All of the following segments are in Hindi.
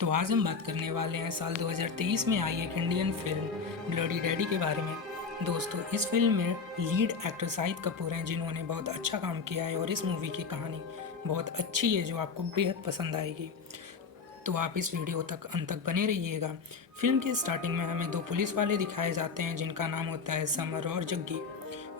तो आज हम बात करने वाले हैं साल 2023 में आई एक इंडियन फिल्म ब्लडी डैडी के बारे में। दोस्तों, इस फिल्म में लीड एक्टर शाहिद कपूर हैं, जिन्होंने बहुत अच्छा काम किया है और इस मूवी की कहानी बहुत अच्छी है जो आपको बेहद पसंद आएगी। तो आप इस वीडियो तक अंत तक बने रहिएगा। फिल्म की स्टार्टिंग में हमें दो पुलिस वाले दिखाए जाते हैं जिनका नाम होता है समर और जग्गी।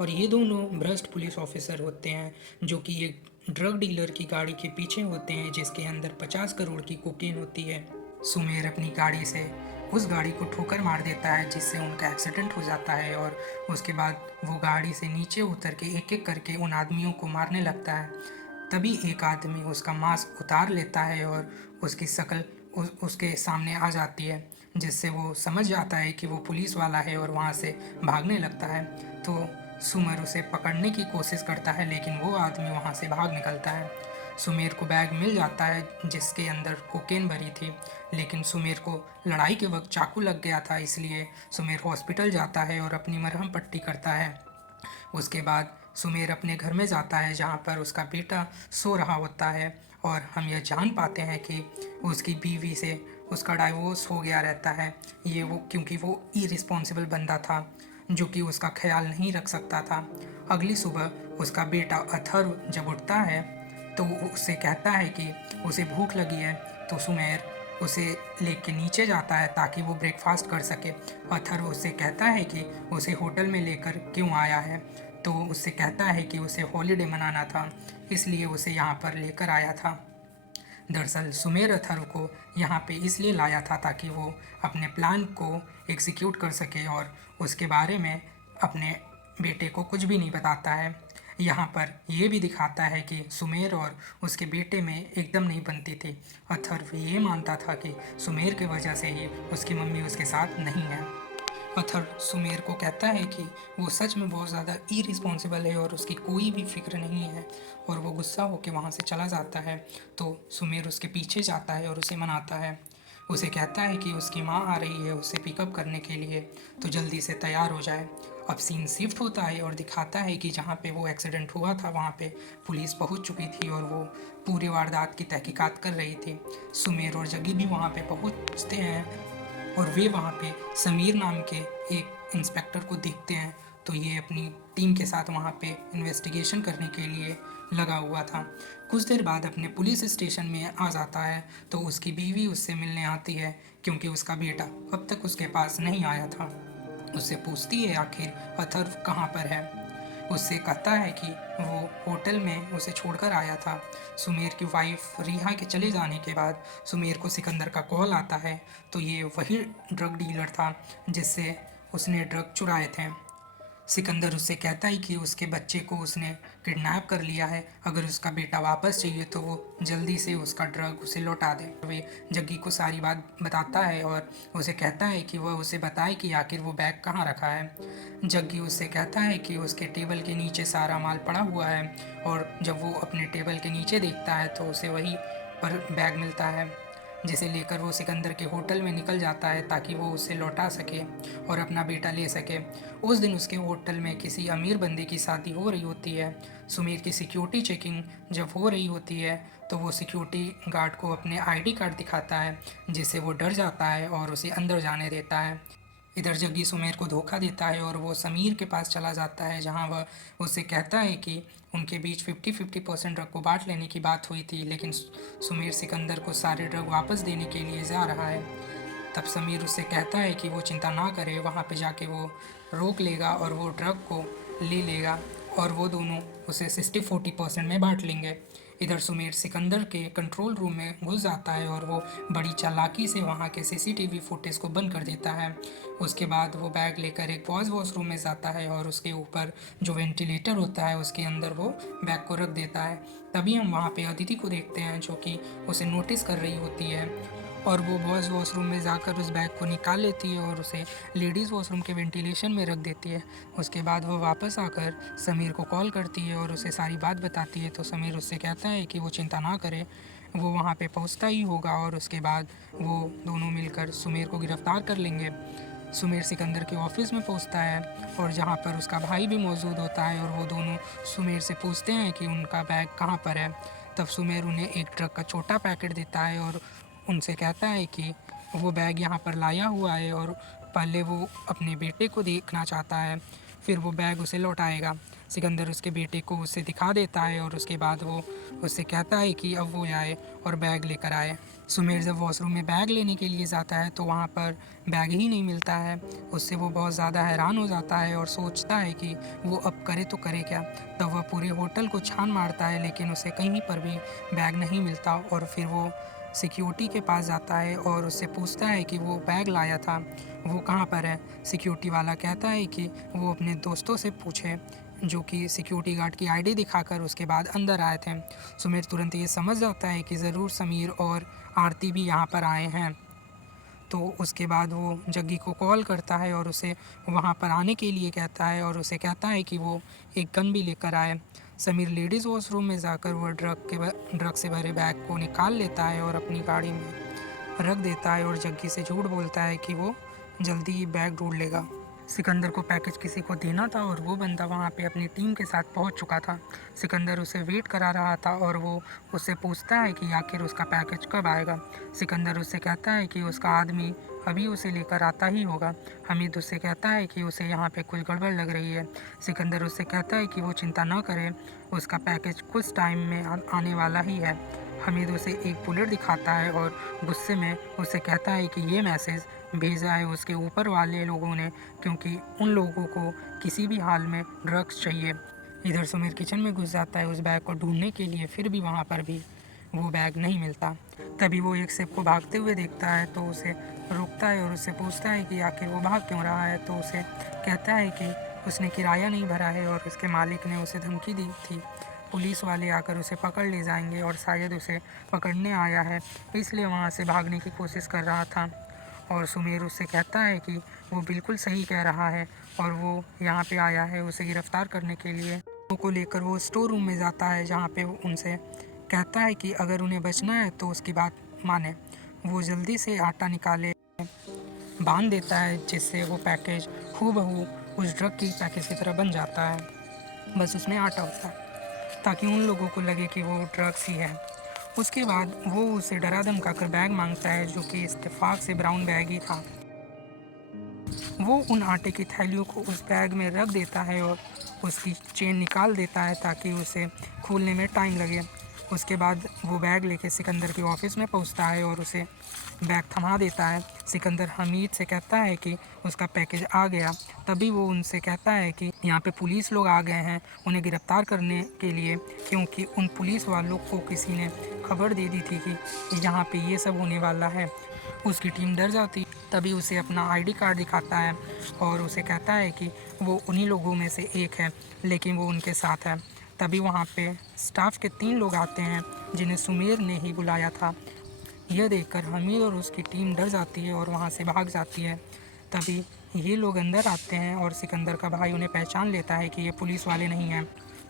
और ये दोनों भ्रष्ट पुलिस ऑफिसर होते हैं जो कि एक ड्रग डीलर की गाड़ी के पीछे होते हैं जिसके अंदर 50 करोड़ की कोकेन होती है। सुमेर अपनी गाड़ी से उस गाड़ी को ठोकर मार देता है जिससे उनका एक्सीडेंट हो जाता है और उसके बाद वो गाड़ी से नीचे उतर के एक एक करके उन आदमियों को मारने लगता है। तभी एक आदमी उसका मास्क उतार लेता है और उसकी शक्ल उसके सामने आ जाती है, जिससे वो समझ जाता है कि वो पुलिस वाला है और वहाँ से भागने लगता है। तो सुमर उसे पकड़ने की कोशिश करता है लेकिन वो आदमी वहाँ से भाग निकलता है। सुमेर को बैग मिल जाता है जिसके अंदर कोकेन भरी थी, लेकिन सुमेर को लड़ाई के वक्त चाकू लग गया था, इसलिए सुमेर हॉस्पिटल जाता है और अपनी मरहम पट्टी करता है। उसके बाद सुमेर अपने घर में जाता है जहाँ पर उसका बेटा सो रहा होता है और हम यह जान पाते हैं कि उसकी बीवी से उसका डाइवोर्स हो गया रहता है। ये वो क्योंकि वो इरिस्पॉन्सिबल बंदा था जो कि उसका ख्याल नहीं रख सकता था। अगली सुबह उसका बेटा अथर्व जब उठता है तो वो उससे कहता है कि उसे भूख लगी है, तो सुमेर उसे लेके नीचे जाता है ताकि वो ब्रेकफास्ट कर सके। अथर्व उससे कहता है कि उसे होटल में लेकर क्यों आया है, तो उससे कहता है कि उसे हॉलीडे मनाना था, इसलिए उसे यहाँ पर लेकर आया था। दरअसल सुमेर अथर्व को यहाँ पे इसलिए लाया था ताकि वो अपने प्लान को एग्जीक्यूट कर सके और उसके बारे में अपने बेटे को कुछ भी नहीं बताता है। यहाँ पर ये भी दिखाता है कि सुमेर और उसके बेटे में एकदम नहीं बनती थी। अथर्व ये मानता था कि सुमेर की वजह से ही उसकी मम्मी उसके साथ नहीं है। अथर्व सुमेर को कहता है कि वो सच में बहुत ज़्यादा इरिस्पॉन्सिबल है और उसकी कोई भी फिक्र नहीं है, और वो गुस्सा होकर वहाँ से चला जाता है। तो सुमेर उसके पीछे जाता है और उसे मनाता है। उसे कहता है कि उसकी माँ आ रही है उसे पिकअप करने के लिए, तो जल्दी से तैयार हो जाए। अब सीन शिफ्ट होता है और दिखाता है कि जहाँ पे वो एक्सीडेंट हुआ था वहाँ पे पुलिस पहुँच चुकी थी और वो पूरी वारदात की तहकीकात कर रही थी। सुमेर और जगी भी वहाँ पे पहुँचते हैं और वे वहाँ पे समीर नाम के एक इंस्पेक्टर को देखते हैं। तो ये अपनी टीम के साथ वहाँ पे इन्वेस्टिगेशन करने के लिए लगा हुआ था। कुछ देर बाद अपने पुलिस स्टेशन में आ जाता है तो उसकी बीवी उससे मिलने आती है क्योंकि उसका बेटा अब तक उसके पास नहीं आया था। उससे पूछती है आखिर अथर्व कहाँ पर है। उससे कहता है कि वो होटल में उसे छोड़कर आया था। सुमेर की वाइफ रिहा के चले जाने के बाद सुमेर को सिकंदर का कॉल आता है, तो ये वही ड्रग डीलर था जिससे उसने ड्रग चुराए थे। सिकंदर उससे कहता है कि उसके बच्चे को उसने किडनैप कर लिया है, अगर उसका बेटा वापस चाहिए तो वो जल्दी से उसका ड्रग उसे लौटा दे। वे जग्गी को सारी बात बताता है और उसे कहता है कि वह उसे बताए कि आखिर वो बैग कहाँ रखा है। जग्गी उससे कहता है कि उसके टेबल के नीचे सारा माल पड़ा हुआ है, और जब वो अपने टेबल के नीचे देखता है तो उसे वहीं पर बैग मिलता है, जिसे लेकर वो सिकंदर के होटल में निकल जाता है ताकि वो उसे लौटा सके और अपना बेटा ले सके। उस दिन उसके होटल में किसी अमीर बंदे की शादी हो रही होती है। सुमीर की सिक्योरिटी चेकिंग जब हो रही होती है तो वो सिक्योरिटी गार्ड को अपने आईडी कार्ड दिखाता है, जिससे वो डर जाता है और उसे अंदर जाने देता है। इधर जग्गी सुमेर को धोखा देता है और वो समीर के पास चला जाता है, जहाँ वह उससे कहता है कि उनके बीच 50-50% ड्रग को बांट लेने की बात हुई थी, लेकिन सुमेर सिकंदर को सारे ड्रग वापस देने के लिए जा रहा है। तब समीर उससे कहता है कि वो चिंता ना करे, वहाँ पे जाके वो रोक लेगा और वो ड्रग को ले लेगा और वो दोनों उसे 60-40% में बांट लेंगे। इधर सुमेर सिकंदर के कंट्रोल रूम में घुस जाता है और वो बड़ी चालाकी से वहाँ के सीसीटीवी फुटेज को बंद कर देता है। उसके बाद वो बैग लेकर एक बॉयज़ वॉशरूम में जाता है और उसके ऊपर जो वेंटिलेटर होता है उसके अंदर वो बैग को रख देता है। तभी हम वहाँ पे अदिति को देखते हैं जो कि उसे नोटिस कर रही होती है, और वो बॉयज़ वॉशरूम में जाकर उस बैग को निकाल लेती है और उसे लेडीज़ वॉशरूम के वेंटिलेशन में रख देती है। उसके बाद वो वापस आकर समीर को कॉल करती है और उसे सारी बात बताती है, तो समीर उससे कहता है कि वो चिंता ना करे, वो वहाँ पे पहुँचता ही होगा और उसके बाद वो दोनों मिलकर सुमेर को गिरफ़्तार कर लेंगे। सुमेर सिकंदर के ऑफिस में पहुँचता है और जहाँ पर उसका भाई भी मौजूद होता है, और वो दोनों सुमेर से पूछते हैं कि उनका बैग कहाँ पर है। तब सुमेर उन्हें एक ट्रक का छोटा पैकेट देता है और उनसे कहता है कि वो बैग यहाँ पर लाया हुआ है और पहले वो अपने बेटे को देखना चाहता है, फिर वो बैग उसे लौटाएगा। सिकंदर उसके बेटे को उसे दिखा देता है और उसके बाद वो उससे कहता है कि अब वो आए और बैग लेकर आए। सुमेर जब वॉशरूम में बैग लेने के लिए जाता है तो वहाँ पर बैग ही नहीं मिलता है। उससे वो बहुत ज़्यादा हैरान हो जाता है और सोचता है कि वो अब करे तो करे क्या। तब वह पूरे होटल को छान मारता है लेकिन उसे कहीं पर भी बैग नहीं मिलता और फिर वो सिक्योरिटी के पास जाता है और उससे पूछता है कि वो बैग लाया था वो कहाँ पर है। सिक्योरिटी वाला कहता है कि वो अपने दोस्तों से पूछे, जो कि सिक्योरिटी गार्ड की आईडी दिखाकर उसके बाद अंदर आए थे। सुमेर तुरंत ये समझ जाता है कि ज़रूर समीर और आरती भी यहाँ पर आए हैं। तो उसके बाद वो जग्गी को कॉल करता है और उसे वहाँ पर आने के लिए कहता है और उसे कहता है कि वो एक गन भी लेकर आए। समीर लेडीज़ वॉशरूम में जाकर वह ड्रग से भरे बैग को निकाल लेता है और अपनी गाड़ी में रख देता है और जग्गी से झूठ बोलता है कि वो जल्दी ही बैग ढूंढ लेगा। सिकंदर को पैकेज किसी को देना था और वो बंदा वहाँ पे अपनी टीम के साथ पहुँच चुका था। सिकंदर उसे वेट करा रहा था और वो उससे पूछता है कि आखिर उसका पैकेज कब आएगा। सिकंदर उससे कहता है कि उसका आदमी अभी उसे लेकर आता ही होगा। हमीद उससे कहता है कि उसे यहाँ पे कुछ गड़बड़ लग रही है। सिकंदर उससे कहता है कि वो चिंता न करे, उसका पैकेज कुछ टाइम में आने वाला ही है। हमीद उसे एक बुलेट दिखाता है और गुस्से में उससे कहता है कि ये मैसेज भेजा है उसके ऊपर वाले लोगों ने, क्योंकि उन लोगों को किसी भी हाल में ड्रग्स चाहिए। इधर सुमीर किचन में घुस जाता है उस बैग को ढूंढने के लिए, फिर भी वहाँ पर भी वो बैग नहीं मिलता। तभी वो एक सेब को भागते हुए देखता है तो उसे रोकता है और उससे पूछता है कि आखिर वो भाग क्यों रहा है। तो उसे कहता है कि उसने किराया नहीं भरा है और उसके मालिक ने उसे धमकी दी थी, पुलिस वाले आकर उसे पकड़ ले जाएंगे और शायद उसे पकड़ने आया है, इसलिए वहाँ से भागने की कोशिश कर रहा था। और सुमेर उससे कहता है कि वो बिल्कुल सही कह रहा है और वो यहाँ पे आया है उसे गिरफ्तार करने के लिए। को लेकर वो स्टोर रूम में जाता है जहाँ पे वो उनसे कहता है कि अगर उन्हें बचना है तो उसकी बात माने। वो जल्दी से आटा निकाले बांध देता है जिससे वो पैकेज हूबहू उस ड्रग की पैकेज की तरह बन जाता है, बस उसमें आटा होता है ताकि उन लोगों को लगे कि वो ड्रग्स ही है। उसके बाद वो उसे डरा धमका कर बैग मांगता है जो कि इत्तेफाक से ब्राउन बैग ही था। वो उन आटे की थैलियों को उस बैग में रख देता है और उसकी चेन निकाल देता है ताकि उसे खोलने में टाइम लगे। उसके बाद वो बैग लेके सिकंदर के ऑफिस में पहुंचता है और उसे बैग थमा देता है। सिकंदर हमीद से कहता है कि उसका पैकेज आ गया। तभी वो उनसे कहता है कि यहाँ पे पुलिस लोग आ गए हैं उन्हें गिरफ्तार करने के लिए, क्योंकि उन पुलिस वालों को किसी ने खबर दे दी थी कि यहाँ पे ये सब होने वाला है। उसकी टीम डर जाती, तभी उसे अपना आईडी कार्ड दिखाता है और उसे कहता है कि वो उन्हीं लोगों में से एक है, लेकिन वो उनके साथ है। तभी वहाँ पे स्टाफ के 3 लोग आते हैं जिन्हें सुमेर ने ही बुलाया था। यह देखकर हमीद और उसकी टीम डर जाती है और वहाँ से भाग जाती है। तभी ये लोग अंदर आते हैं और सिकंदर का भाई उन्हें पहचान लेता है कि ये पुलिस वाले नहीं हैं,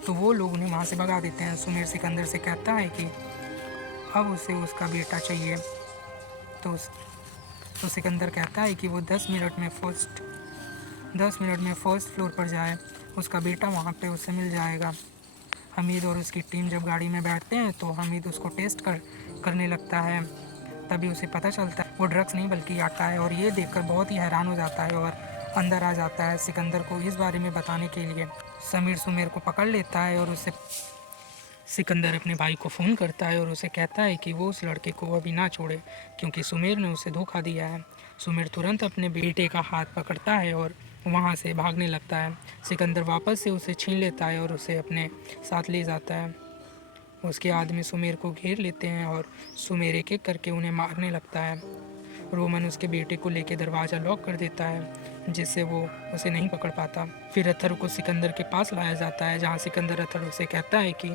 तो वो लोग उन्हें वहाँ से भगा देते हैं। सुमेर सिकंदर से कहता है कि अब उसे उसका बेटा चाहिए। तो सिकंदर कहता है कि वो 10 मिनट में फर्स्ट फ्लोर पर जाए, उसका बेटा वहाँ पे उसे मिल जाएगा। हमीद और उसकी टीम जब गाड़ी में बैठते हैं तो हमीद उसको टेस्ट करने लगता है। तभी उसे पता चलता है वो ड्रग्स नहीं बल्कि आटा है और ये देखकर बहुत ही हैरान हो जाता है और अंदर आ जाता है सिकंदर को इस बारे में बताने के लिए। समीर सुमेर को पकड़ लेता है और उससे सिकंदर अपने भाई को फ़ोन करता है और उसे कहता है कि वो उस लड़के को अभी ना छोड़े क्योंकि सुमेर ने उसे धोखा दिया है। सुमेर तुरंत अपने बेटे का हाथ पकड़ता है और वहाँ से भागने लगता है। सिकंदर वापस से उसे छीन लेता है और उसे अपने साथ ले जाता है। उसके आदमी सुमेर को घेर लेते हैं और सुमेर एक एक करके उन्हें मारने लगता है। रोमन उसके बेटे को लेकर दरवाज़ा लॉक कर देता है जिससे वो उसे नहीं पकड़ पाता। फिर अथर को सिकंदर के पास लाया जाता है जहाँ सिकंदर अथर उसे कहता है कि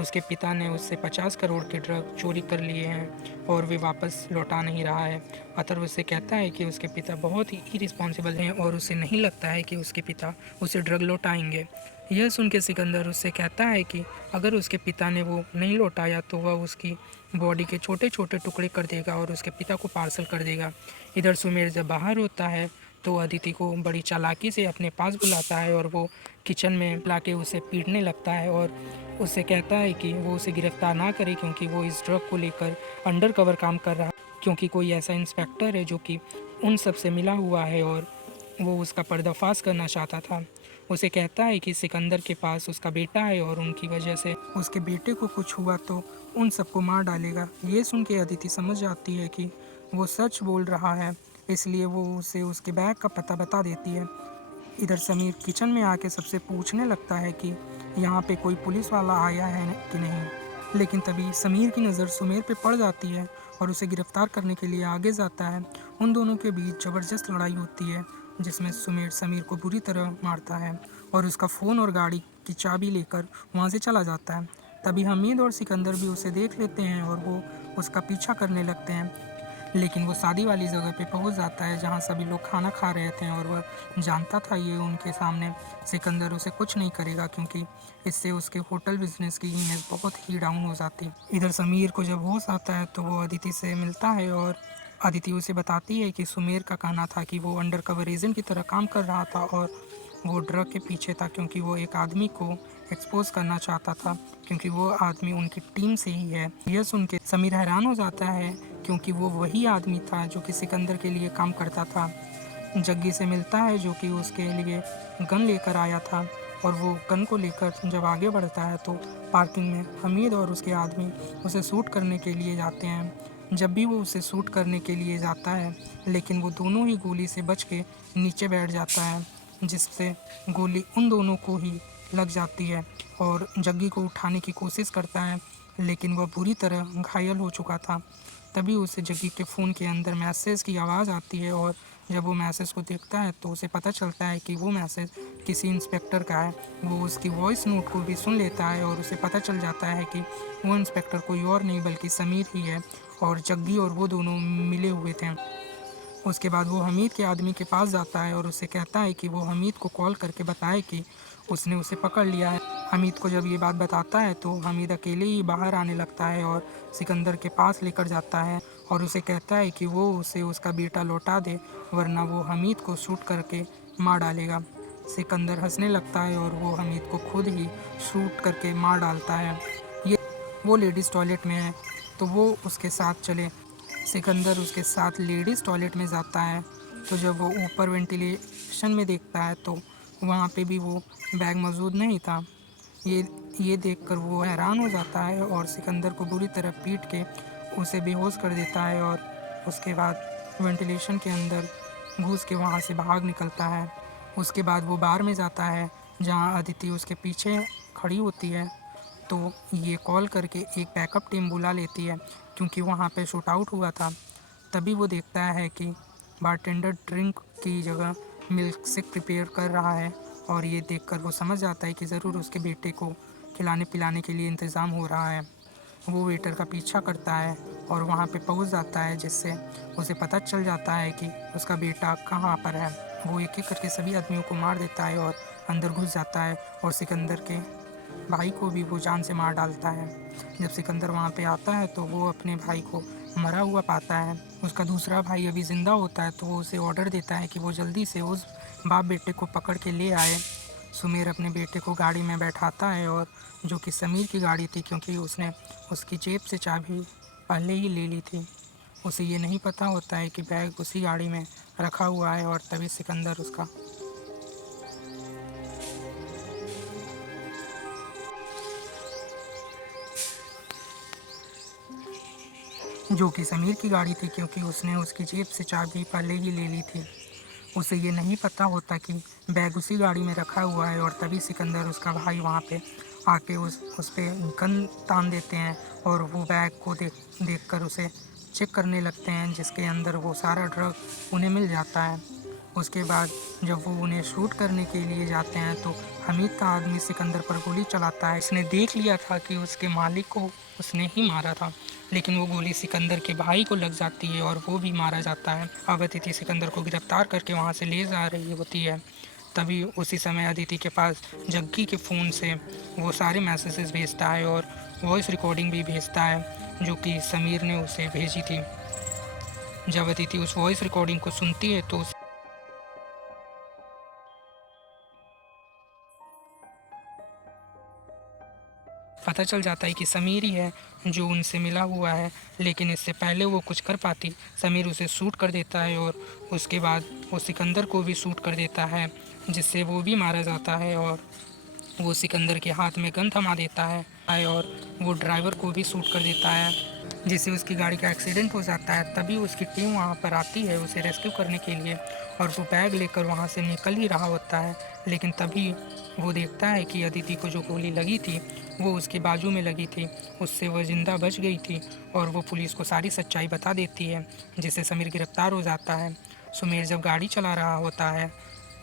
उसके पिता ने उससे 50 करोड़ के ड्रग चोरी कर लिए हैं और वे वापस लौटा नहीं रहा है। अथर उससे कहता है कि उसके पिता बहुत ही इरिस्पॉन्सिबल हैं और उसे नहीं लगता है कि उसके पिता उसे ड्रग लौटाएंगे। यह सुन के सिकंदर उससे कहता है कि अगर उसके पिता ने वो नहीं लौटाया तो वह उसकी बॉडी के छोटे छोटे टुकड़े कर देगा और उसके पिता को पार्सल कर देगा। इधर सुमेर जब बाहर होता है तो अदिति को बड़ी चालाकी से अपने पास बुलाता है और वो किचन में लाके उसे पीटने लगता है और उससे कहता है कि वो उसे गिरफ्तार ना करे क्योंकि वो इस ड्रग को लेकर अंडर कवर काम कर रहा है। क्योंकि कोई ऐसा इंस्पेक्टर है जो कि उन सब से मिला हुआ है और वो उसका पर्दाफाश करना चाहता था। उसे कहता है कि सिकंदर के पास उसका बेटा है और उनकी वजह से उसके बेटे को कुछ हुआ तो उन सबको मार डालेगा। ये सुन के अदिति समझ जाती है कि वो सच बोल रहा है, इसलिए वो उसे उसके बैग का पता बता देती है। इधर समीर किचन में आके सबसे पूछने लगता है कि यहाँ पे कोई पुलिस वाला आया है कि नहीं। लेकिन तभी समीर की नज़र सुमेर पे पड़ जाती है और उसे गिरफ्तार करने के लिए आगे जाता है। उन दोनों के बीच ज़बरदस्त लड़ाई होती है जिसमें सुमेर समीर को बुरी तरह मारता है और उसका फ़ोन और गाड़ी की चाबी लेकर वहाँ से चला जाता है। तभी हमीद और सिकंदर भी उसे देख लेते हैं और वो उसका पीछा करने लगते हैं। लेकिन वो शादी वाली जगह पे पहुंच जाता है जहां सभी लोग खाना खा रहे थे और वह जानता था ये उनके सामने सिकंदर उसे कुछ नहीं करेगा, क्योंकि इससे उसके होटल बिजनेस की इमेज बहुत ही डाउन हो जाती। इधर समीर को जब होश आता है तो वो अदिति से मिलता है और अदिति उसे बताती है कि सुमेर का कहना था कि वो अंडर कवर एजेंट की तरह काम कर रहा था और वो ड्रग के पीछे था, क्योंकि वो एक आदमी को एक्सपोज करना चाहता था, क्योंकि वो आदमी उनकी टीम से ही है। यह सुन के समीर हैरान हो जाता है, क्योंकि वो वही आदमी था जो कि सिकंदर के लिए काम करता था। जग्गी से मिलता है जो कि उसके लिए गन लेकर आया था और वो गन को लेकर जब आगे बढ़ता है तो पार्किंग में हमीद और उसके आदमी उसे शूट करने के लिए जाते हैं। जब भी वो उसे शूट करने के लिए जाता है, लेकिन वो दोनों ही गोली से बच के नीचे बैठ जाता है, जिससे गोली उन दोनों को ही लग जाती है और जग्गी को उठाने की कोशिश करता है, लेकिन वह बुरी तरह घायल हो चुका था। तभी उसे जग्गी के फ़ोन के अंदर मैसेज की आवाज़ आती है और जब वो मैसेज को देखता है तो उसे पता चलता है कि वो मैसेज किसी इंस्पेक्टर का है। वो उसकी वॉइस नोट को भी सुन लेता है और उसे पता चल जाता है कि वो इंस्पेक्टर कोई और नहीं बल्कि समीर ही है और जग्गी और वो दोनों मिले हुए थे। उसके बाद वो हमीद के आदमी के पास जाता है और उससे कहता है कि वो हमीद को कॉल करके बताए कि उसने उसे पकड़ लिया है। हमीद को जब ये बात बताता है तो हमीद अकेले ही बाहर आने लगता है और सिकंदर के पास लेकर जाता है और उसे कहता है कि वो उसे उसका बेटा लौटा दे, वरना वो हमीद को शूट करके मार डालेगा। सिकंदर हंसने लगता है और वो हमीद को खुद ही शूट करके मार डालता है। ये वो लेडीज़ टॉयलेट में है तो वो उसके साथ चले। सिकंदर उसके साथ लेडीज़ टॉयलेट में जाता है तो जब वो ऊपर वेंटिलेशन में देखता है तो वहाँ पे भी वो बैग मौजूद नहीं था। ये देखकर वो हैरान हो जाता है और सिकंदर को बुरी तरह पीट के उसे बेहोश कर देता है और उसके बाद वेंटिलेशन के अंदर घुस के वहाँ से भाग निकलता है। उसके बाद वो बार में जाता है जहाँ अदिति उसके पीछे खड़ी होती है, तो ये कॉल करके एक बैकअप टीम बुला लेती है क्योंकि वहाँ पे शूट आउट हुआ था। तभी वो देखता है कि बारटेंडर ड्रिंक की जगह मिल्क शेक प्रिपेयर कर रहा है और ये देखकर वो समझ जाता है कि ज़रूर उसके बेटे को खिलाने पिलाने के लिए इंतज़ाम हो रहा है। वो वेटर का पीछा करता है और वहाँ पे पहुँच जाता है, जिससे उसे पता चल जाता है कि उसका बेटा कहाँ पर है। वो एक एक करके सभी आदमियों को मार देता है और अंदर घुस जाता है और सिकंदर के भाई को भी वो जान से मार डालता है। जब सिकंदर वहाँ पे आता है तो वो अपने भाई को मरा हुआ पाता है। उसका दूसरा भाई अभी ज़िंदा होता है तो वो उसे ऑर्डर देता है कि वो जल्दी से उस बाप बेटे को पकड़ के ले आए। सुमेर अपने बेटे को गाड़ी में बैठाता है और जो कि समीर की गाड़ी थी, क्योंकि उसने उसकी जेब से चाबी पहले ही ले ली थी। उसे ये नहीं पता होता है कि बैग उसी गाड़ी में रखा हुआ है और तभी सिकंदर उसका जो कि समीर की गाड़ी थी, क्योंकि उसने उसकी जेब से चाबी पहले ही ले ली थी। उसे ये नहीं पता होता कि बैग उसी गाड़ी में रखा हुआ है और तभी सिकंदर उसका भाई वहाँ पे आके उस पे गन तान देते हैं और वो बैग को देख कर उसे चेक करने लगते हैं, जिसके अंदर वो सारा ड्रग उन्हें मिल जाता है। उसके बाद जब वो उन्हें शूट करने के लिए जाते हैं तो हमीद का आदमी सिकंदर पर गोली चलाता है। उसने देख लिया था कि उसके मालिक को उसने ही मारा था, लेकिन वो गोली सिकंदर के भाई को लग जाती है और वो भी मारा जाता है। अब अदिति सिकंदर को गिरफ्तार करके वहाँ से ले जा रही होती है। तभी उसी समय अदिति के पास जग्गी के फ़ोन से वो सारे मैसेजेस भेजता है और वॉइस रिकॉर्डिंग भी भेजता है जो कि समीर ने उसे भेजी थी। जब अदिति उस वॉइस रिकॉर्डिंग को सुनती है तो पता चल जाता है कि समीर ही है जो उनसे मिला हुआ है, लेकिन इससे पहले वो कुछ कर पाती समीर उसे शूट कर देता है और उसके बाद वो सिकंदर को भी शूट कर देता है, जिससे वो भी मारा जाता है और वो सिकंदर के हाथ में गन थमा देता है और वो ड्राइवर को भी शूट कर देता है, जिससे उसकी गाड़ी का एक्सीडेंट हो जाता है। तभी उसकी टीम वहाँ पर आती है उसे रेस्क्यू करने के लिए और वो बैग लेकर वहाँ से निकल ही रहा होता है, लेकिन तभी वो देखता है कि अदिति को जो गोली लगी थी वो उसके बाजू में लगी थी, उससे वह ज़िंदा बच गई थी और वो पुलिस को सारी सच्चाई बता देती है, जिससे समीर गिरफ्तार हो जाता है। सुमेर जब गाड़ी चला रहा होता है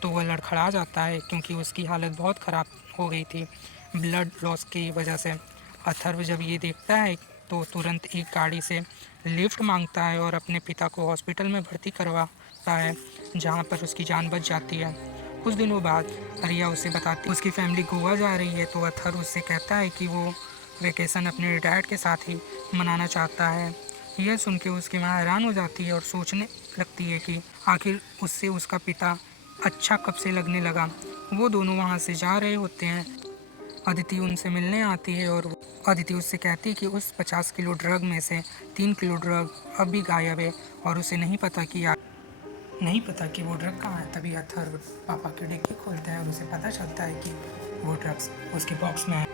तो वह लड़खड़ा जाता है क्योंकि उसकी हालत बहुत ख़राब हो गई थी ब्लड लॉस की वजह से। अथर्व जब ये देखता है तो तुरंत एक गाड़ी से लिफ्ट मांगता है और अपने पिता को हॉस्पिटल में भर्ती करवाता है, जहाँ पर उसकी जान बच जाती है। कुछ दिनों बाद रिया उसे बताती है उसकी फैमिली गोवा जा रही है, तो अथर्व उससे कहता है कि वो वेकेशन अपने डैड के साथ ही मनाना चाहता है। यह सुन के उसकी माँ हैरान हो जाती है और सोचने लगती है कि आखिर उससे उसका पिता अच्छा कब से लगने लगा। वो दोनों वहाँ से जा रहे होते हैं। अदिति उनसे मिलने आती है और अदिति उससे कहती है कि उस 50 किलो ड्रग में से 3 किलो ड्रग अब भी गायब है और उसे नहीं पता कि वो ड्रग कहाँ है। तभी अथर्व पापा की डिक्की खोलता है और उसे पता चलता है कि वो ड्रग्स उसके बॉक्स में है।